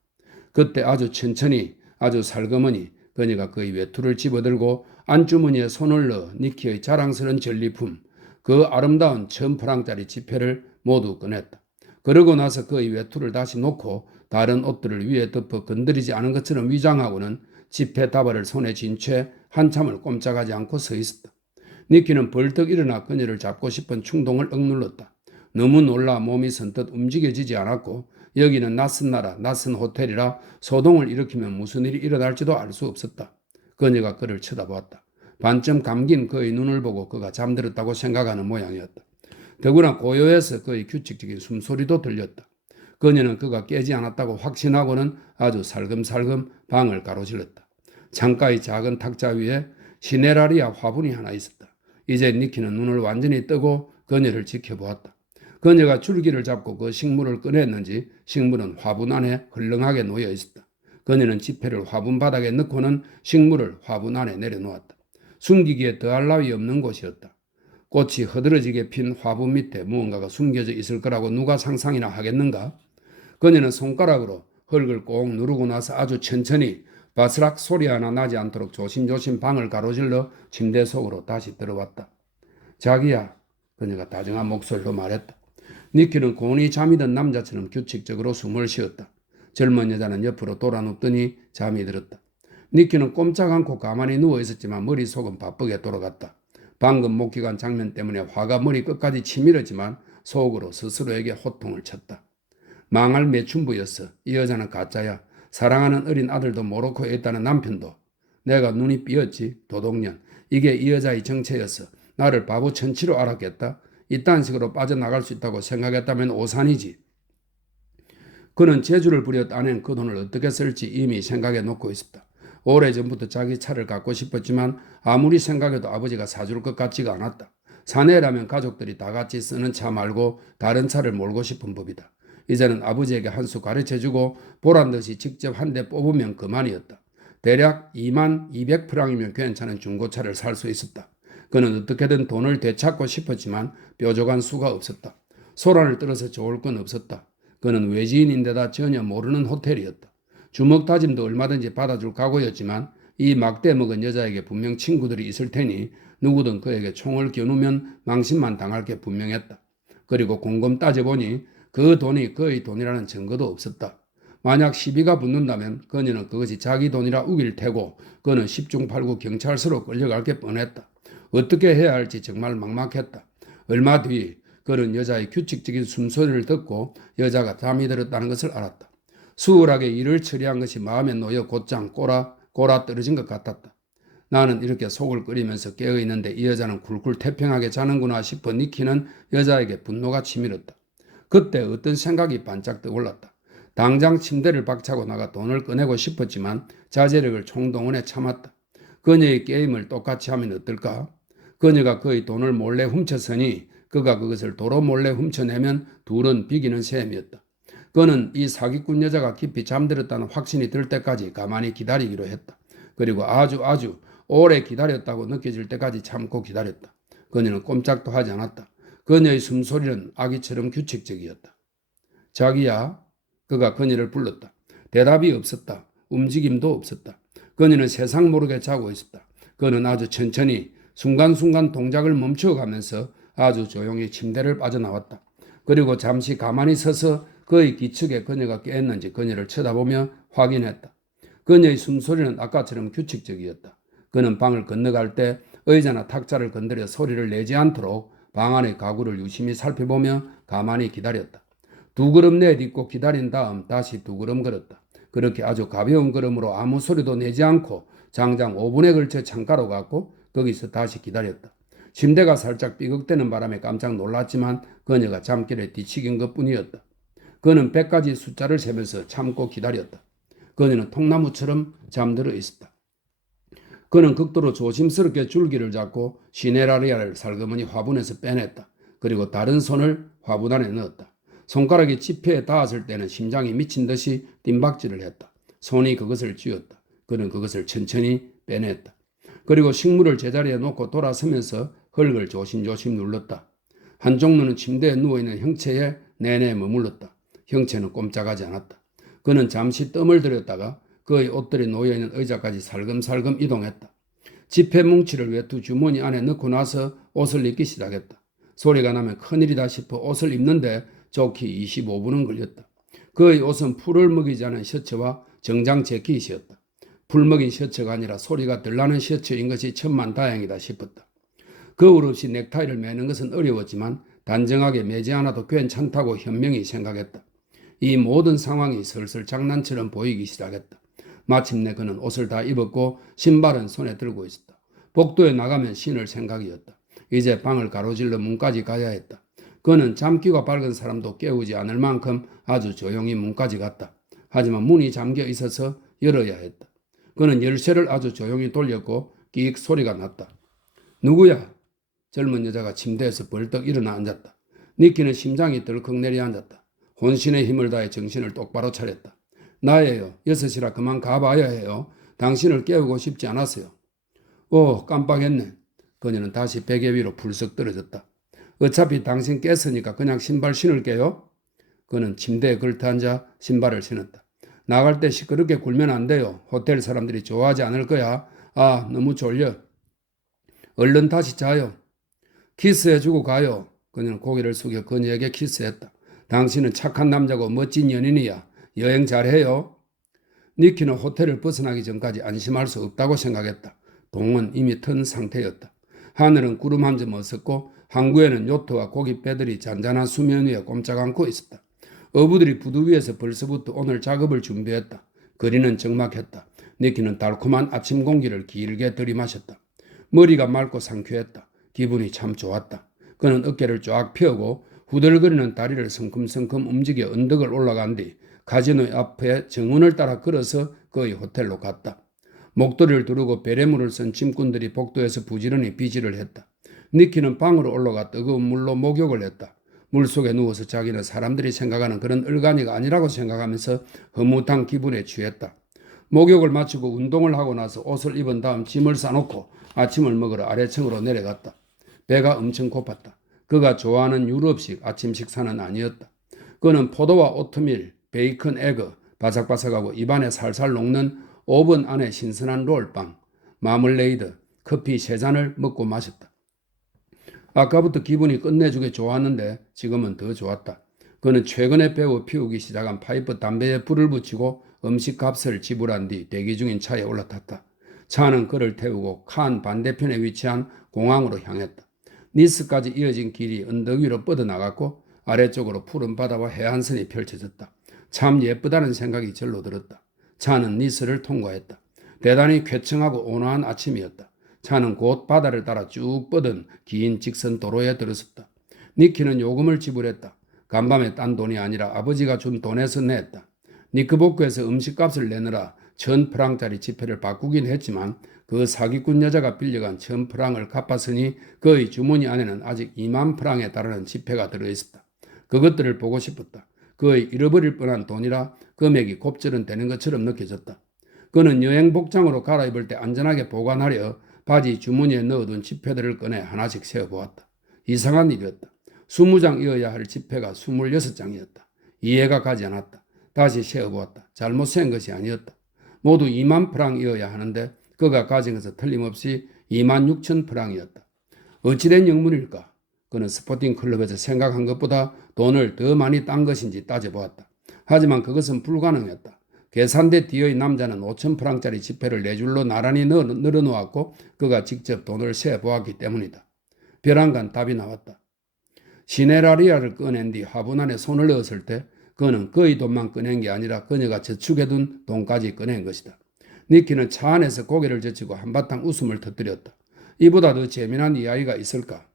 그때 아주 천천히 아주 살그머니 그녀가 그의 외투를 집어들고 안주머니에 손을 넣어 니키의 자랑스러운 전리품 그 아름다운 1000프랑짜리 지폐를 모두 꺼냈다. 그러고 나서 그의 외투를 다시 놓고 다른 옷들을 위에 덮어 건드리지 않은 것처럼 위장하고는 지폐 다발을 손에 쥔 채 한참을 꼼짝하지 않고 서 있었다. 니키는 벌떡 일어나 그녀를 잡고 싶은 충동을 억눌렀다. 너무 놀라 몸이 선뜻 움직여지지 않았고 여기는 낯선 나라, 낯선 호텔이라 소동을 일으키면 무슨 일이 일어날지도 알 수 없었다. 그녀가 그를 쳐다보았다. 반쯤 감긴 그의 눈을 보고 그가 잠들었다고 생각하는 모양이었다. 더구나 고요해서 그의 규칙적인 숨소리도 들렸다. 그녀는 그가 깨지 않았다고 확신하고는 아주 살금살금 방을 가로질렀다. 창가의 작은 탁자 위에 시네라리아 화분이 하나 있었다. 이제 니키는 눈을 완전히 뜨고 그녀를 지켜보았다. 그녀가 줄기를 잡고 그 식물을 꺼냈는지 식물은 화분 안에 헐렁하게 놓여 있었다. 그녀는 지폐를 화분 바닥에 넣고는 식물을 화분 안에 내려놓았다. 숨기기에 더할 나위 없는 곳이었다. 꽃이 허드러지게 핀 화분 밑에 무언가가 숨겨져 있을 거라고 누가 상상이나 하겠는가? 그녀는 손가락으로 흙을 꼭 누르고 나서 아주 천천히 바스락 소리 하나 나지 않도록 조심조심 방을 가로질러 침대 속으로 다시 들어왔다. 자기야, 그녀가 다정한 목소리로 말했다. 니키는 곤히 잠이 든 남자처럼 규칙적으로 숨을 쉬었다. 젊은 여자는 옆으로 돌아 눕더니 잠이 들었다. 니키는 꼼짝 않고 가만히 누워 있었지만 머릿속은 바쁘게 돌아갔다. 방금 목격한 장면 때문에 화가 머리 끝까지 치밀었지만 속으로 스스로에게 호통을 쳤다. 망할 매춘부였어. 이 여자는 가짜야. 사랑하는 어린 아들도 모로코에 있다는 남편도. 내가 눈이 삐었지. 도둑년. 이게 이 여자의 정체였어. 나를 바보 천치로 알았겠다. 이딴 식으로 빠져나갈 수 있다고 생각했다면 오산이지. 그는 재주를 부려 따낸 그 돈을 어떻게 쓸지 이미 생각해 놓고 있었다. 오래전부터 자기 차를 갖고 싶었지만 아무리 생각해도 아버지가 사줄 것 같지가 않았다. 사내라면 가족들이 다 같이 쓰는 차 말고 다른 차를 몰고 싶은 법이다. 이제는 아버지에게 한 수 가르쳐주고 보란듯이 직접 한 대 뽑으면 그만이었다. 대략 2만 200프랑이면 괜찮은 중고차를 살 수 있었다. 그는 어떻게든 돈을 되찾고 싶었지만 뾰족한 수가 없었다. 소란을 떨어서 좋을 건 없었다. 그는 외지인인데다 전혀 모르는 호텔이었다. 주먹 다짐도 얼마든지 받아줄 각오였지만 이 막대 먹은 여자에게 분명 친구들이 있을 테니 누구든 그에게 총을 겨누면 망신만 당할 게 분명했다. 그리고 곰곰 따져보니 그 돈이 그의 돈이라는 증거도 없었다. 만약 시비가 붙는다면 그녀는 그것이 자기 돈이라 우길 테고 그는 10중 8구 경찰서로 끌려갈 게 뻔했다. 어떻게 해야 할지 정말 막막했다. 얼마 뒤 그는 여자의 규칙적인 숨소리를 듣고 여자가 잠이 들었다는 것을 알았다. 수월하게 일을 처리한 것이 마음에 놓여 곧장 꼬라 떨어진 것 같았다. 나는 이렇게 속을 끓이면서 깨어있는데 이 여자는 굴굴 태평하게 자는구나 싶어 니키는 여자에게 분노가 치밀었다. 그때 어떤 생각이 반짝 떠올랐다. 당장 침대를 박차고 나가 돈을 꺼내고 싶었지만 자제력을 총동원해 참았다. 그녀의 게임을 똑같이 하면 어떨까? 그녀가 그의 돈을 몰래 훔쳤으니 그가 그것을 도로 몰래 훔쳐내면 둘은 비기는 셈이었다. 그는 이 사기꾼 여자가 깊이 잠들었다는 확신이 들 때까지 가만히 기다리기로 했다. 그리고 아주 오래 기다렸다고 느껴질 때까지 참고 기다렸다. 그녀는 꼼짝도 하지 않았다. 그녀의 숨소리는 아기처럼 규칙적이었다. 자기야, 그가 그녀를 불렀다. 대답이 없었다. 움직임도 없었다. 그녀는 세상 모르게 자고 있었다. 그는 아주 천천히 순간순간 동작을 멈춰가면서 아주 조용히 침대를 빠져나왔다. 그리고 잠시 가만히 서서 그의 기측에 그녀가 깨었는지 그녀를 쳐다보며 확인했다. 그녀의 숨소리는 아까처럼 규칙적이었다. 그는 방을 건너갈 때 의자나 탁자를 건드려 소리를 내지 않도록 방 안의 가구를 유심히 살펴보며 가만히 기다렸다. 두 걸음 내딛고 기다린 다음 다시 두 걸음 걸었다. 그렇게 아주 가벼운 걸음으로 아무 소리도 내지 않고 장장 5분에 걸쳐 창가로 갔고 거기서 다시 기다렸다. 침대가 살짝 삐걱대는 바람에 깜짝 놀랐지만 그녀가 잠결에 뒤치긴 것뿐이었다. 그는 100가지 숫자를 세면서 참고 기다렸다. 그녀는 통나무처럼 잠들어 있었다. 그는 극도로 조심스럽게 줄기를 잡고 시네라리아를 살그머니 화분에서 빼냈다. 그리고 다른 손을 화분 안에 넣었다. 손가락이 지폐에 닿았을 때는 심장이 미친 듯이 뜀박질을 했다. 손이 그것을 쥐었다. 그는 그것을 천천히 빼냈다. 그리고 식물을 제자리에 놓고 돌아서면서 흙을 조심조심 눌렀다. 한쪽 눈은 침대에 누워있는 형체에 내내 머물렀다. 형체는 꼼짝하지 않았다. 그는 잠시 뜸을 들였다가 그의 옷들이 놓여있는 의자까지 살금살금 이동했다. 지폐 뭉치를 외투 주머니 안에 넣고 나서 옷을 입기 시작했다. 소리가 나면 큰일이다 싶어 옷을 입는데 좋기 25분은 걸렸다. 그의 옷은 풀을 먹이지 않은 셔츠와 정장 재킷이었다. 풀 먹인 셔츠가 아니라 소리가 덜 나는 셔츠인 것이 천만다행이다 싶었다. 거울 없이 넥타이를 매는 것은 어려웠지만 단정하게 매지 않아도 괜찮다고 현명히 생각했다. 이 모든 상황이 슬슬 장난처럼 보이기 시작했다. 마침내 그는 옷을 다 입었고 신발은 손에 들고 있었다. 복도에 나가면 신을 생각이었다. 이제 방을 가로질러 문까지 가야 했다. 그는 잠귀가 밝은 사람도 깨우지 않을 만큼 아주 조용히 문까지 갔다. 하지만 문이 잠겨 있어서 열어야 했다. 그는 열쇠를 아주 조용히 돌렸고 끼익 소리가 났다. 누구야? 젊은 여자가 침대에서 벌떡 일어나 앉았다. 니키는 심장이 덜컥 내려앉았다. 혼신의 힘을 다해 정신을 똑바로 차렸다. 나예요. 6시라 그만 가봐야 해요. 당신을 깨우고 싶지 않았어요. 오, 깜빡했네. 그녀는 다시 베개 위로 불썩 떨어졌다. 어차피 당신 깼으니까 그냥 신발 신을게요. 그는 침대에 걸터앉아 신발을 신었다. 나갈 때 시끄럽게 굴면 안 돼요. 호텔 사람들이 좋아하지 않을 거야. 아, 너무 졸려. 얼른 다시 자요. 키스해주고 가요. 그녀는 고개를 숙여 그녀에게 키스했다. 당신은 착한 남자고 멋진 연인이야. 여행 잘해요. 니키는 호텔을 벗어나기 전까지 안심할 수 없다고 생각했다. 동은 이미 튼 상태였다. 하늘은 구름 한 점 없었고 항구에는 요트와 고깃배들이 잔잔한 수면 위에 꼼짝 않고 있었다. 어부들이 부두 위에서 벌써부터 오늘 작업을 준비했다. 거리는 적막했다. 니키는 달콤한 아침 공기를 길게 들이마셨다. 머리가 맑고 상쾌했다. 기분이 참 좋았다. 그는 어깨를 쫙 펴고 후들거리는 다리를 성큼성큼 움직여 언덕을 올라간 뒤 카지노 앞에 정원을 따라 걸어서 그의 호텔로 갔다. 목도리를 두르고 베레모를 쓴 짐꾼들이 복도에서 부지런히 비지를 했다. 니키는 방으로 올라가 뜨거운 물로 목욕을 했다. 물속에 누워서 자기는 사람들이 생각하는 그런 얼간이가 아니라고 생각하면서 흐뭇한 기분에 취했다. 목욕을 마치고 운동을 하고 나서 옷을 입은 다음 짐을 싸놓고 아침을 먹으러 아래층으로 내려갔다. 배가 엄청 고팠다. 그가 좋아하는 유럽식 아침 식사는 아니었다. 그는 포도와 오트밀, 베이컨 에그, 바삭바삭하고 입안에 살살 녹는 오븐 안에 신선한 롤빵, 마멀레이드, 커피 3잔을 먹고 마셨다. 아까부터 기분이 끝내주게 좋았는데 지금은 더 좋았다. 그는 최근에 배워 피우기 시작한 파이프 담배에 불을 붙이고 음식값을 지불한 뒤 대기 중인 차에 올라탔다. 차는 그를 태우고 칸 반대편에 위치한 공항으로 향했다. 니스까지 이어진 길이 언덕 위로 뻗어나갔고 아래쪽으로 푸른 바다와 해안선이 펼쳐졌다. 참 예쁘다는 생각이 절로 들었다. 차는 니스를 통과했다. 대단히 쾌청하고 온화한 아침이었다. 차는 곧 바다를 따라 쭉 뻗은 긴 직선 도로에 들어섰다. 니키는 요금을 지불했다. 간밤에 딴 돈이 아니라 아버지가 준 돈에서 냈다. 니크보크에서 음식값을 내느라 1000프랑짜리 지폐를 바꾸긴 했지만 그 사기꾼 여자가 빌려간 1000프랑을 갚았으니 그의 주머니 안에는 아직 2만 프랑에 달하는 지폐가 들어있었다. 그것들을 보고 싶었다. 그의 잃어버릴 뻔한 돈이라 금액이 곱절은 되는 것처럼 느껴졌다. 그는 여행 복장으로 갈아입을 때 안전하게 보관하려 바지 주머니에 넣어둔 지폐들을 꺼내 하나씩 세어보았다. 이상한 일이었다. 20장이어야 할 지폐가 26장이었다. 이해가 가지 않았다. 다시 세어보았다. 잘못 센 것이 아니었다. 모두 2만 프랑이어야 하는데 그가 가진 것은 틀림없이 2만 6천 프랑이었다. 어찌된 영문일까? 그는 스포팅 클럽에서 생각한 것보다 돈을 더 많이 딴 것인지 따져보았다. 하지만 그것은 불가능했다. 계산대 뒤의 남자는 5천 프랑짜리 지폐를 4줄로 나란히 늘어놓았고 그가 직접 돈을 세어보았기 때문이다. 벼랑간 답이 나왔다. 시네라리아를 꺼낸 뒤 화분 안에 손을 넣었을 때 그는 그의 돈만 꺼낸 게 아니라 그녀가 저축해둔 돈까지 꺼낸 것이다. 니키는 차 안에서 고개를 젖히고 한바탕 웃음을 터뜨렸다. 이보다 더 재미난 이야기가 있을까?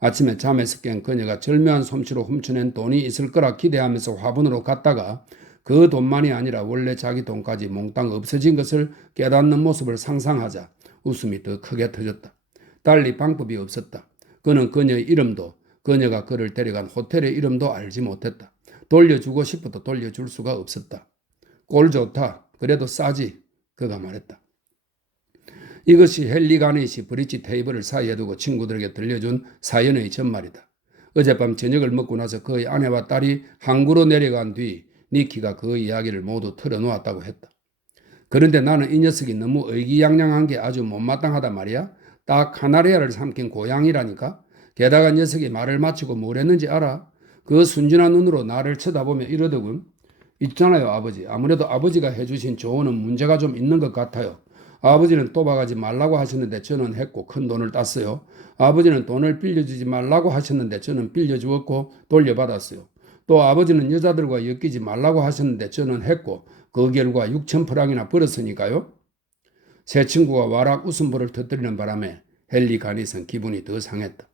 아침에 잠에서 깬 그녀가 절묘한 솜씨로 훔쳐낸 돈이 있을 거라 기대하면서 화분으로 갔다가 그 돈만이 아니라 원래 자기 돈까지 몽땅 없어진 것을 깨닫는 모습을 상상하자 웃음이 더 크게 터졌다. 달리 방법이 없었다. 그는 그녀의 이름도 그녀가 그를 데려간 호텔의 이름도 알지 못했다. 돌려주고 싶어도 돌려줄 수가 없었다. 꼴 좋다. 그래도 싸지. 그가 말했다. 이것이 헨리 가넷이 브릿지 테이블을 사이에 두고 친구들에게 들려준 사연의 전말이다. 어젯밤 저녁을 먹고 나서 그의 아내와 딸이 항구로 내려간 뒤 니키가 그 이야기를 모두 털어놓았다고 했다. 그런데 나는 이 녀석이 너무 의기양양한 게 아주 못마땅하단 말이야. 딱 카나리아를 삼킨 고양이라니까. 게다가 녀석이 말을 마치고 뭘 했는지 알아? 그 순진한 눈으로 나를 쳐다보며 이러더군. 있잖아요, 아버지. 아무래도 아버지가 해주신 조언은 문제가 좀 있는 것 같아요. 아버지는 또박하지 말라고 하셨는데 저는 했고 큰 돈을 땄어요. 아버지는 돈을 빌려주지 말라고 하셨는데 저는 빌려주었고 돌려받았어요. 또 아버지는 여자들과 엮이지 말라고 하셨는데 저는 했고 그 결과 6천 프랑이나 벌었으니까요. 새 친구가 와락 웃음보를 터뜨리는 바람에 헨리 가닛은 기분이 더 상했다.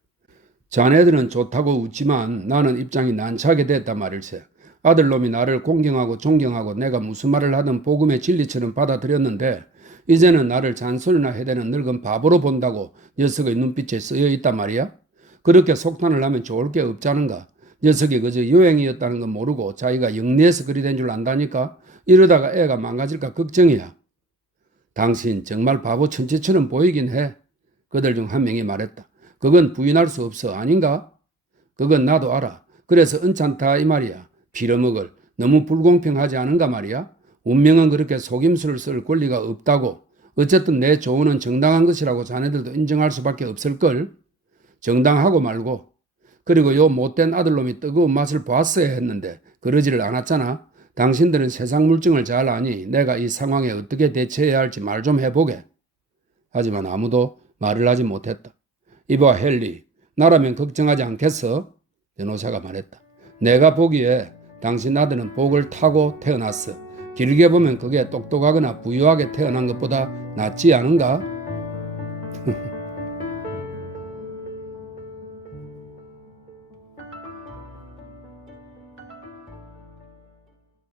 자네들은 좋다고 웃지만 나는 입장이 난처하게 됐단 말일세. 아들놈이 나를 공경하고 존경하고 내가 무슨 말을 하든 복음의 진리처럼 받아들였는데 이제는 나를 잔소리나 해대는 늙은 바보로 본다고 녀석의 눈빛에 쓰여 있단 말이야. 그렇게 속탄을 하면 좋을 게 없자는가. 녀석이 그저 유행이었다는 건 모르고 자기가 영리해서 그리 된 줄 안다니까. 이러다가 애가 망가질까 걱정이야. 당신 정말 바보 천치처럼 보이긴 해. 그들 중 한 명이 말했다. 그건 부인할 수 없어. 아닌가? 그건 나도 알아. 그래서 은찬다 이 말이야. 빌어먹을. 너무 불공평하지 않은가 말이야. 운명은 그렇게 속임수를 쓸 권리가 없다고. 어쨌든 내 조언은 정당한 것이라고 자네들도 인정할 수밖에 없을걸. 정당하고 말고. 그리고 요 못된 아들놈이 뜨거운 맛을 봤어야 했는데 그러지를 않았잖아. 당신들은 세상 물정을 잘 아니 내가 이 상황에 어떻게 대처해야 할지 말 좀 해보게. 하지만 아무도 말을 하지 못했다. 이봐 헨리, 나라면 걱정하지 않겠어? 변호사가 말했다. 내가 보기에 당신 아들은 복을 타고 태어났어. 길게 보면 그게 똑똑하거나 부유하게 태어난 것보다 낫지 않은가?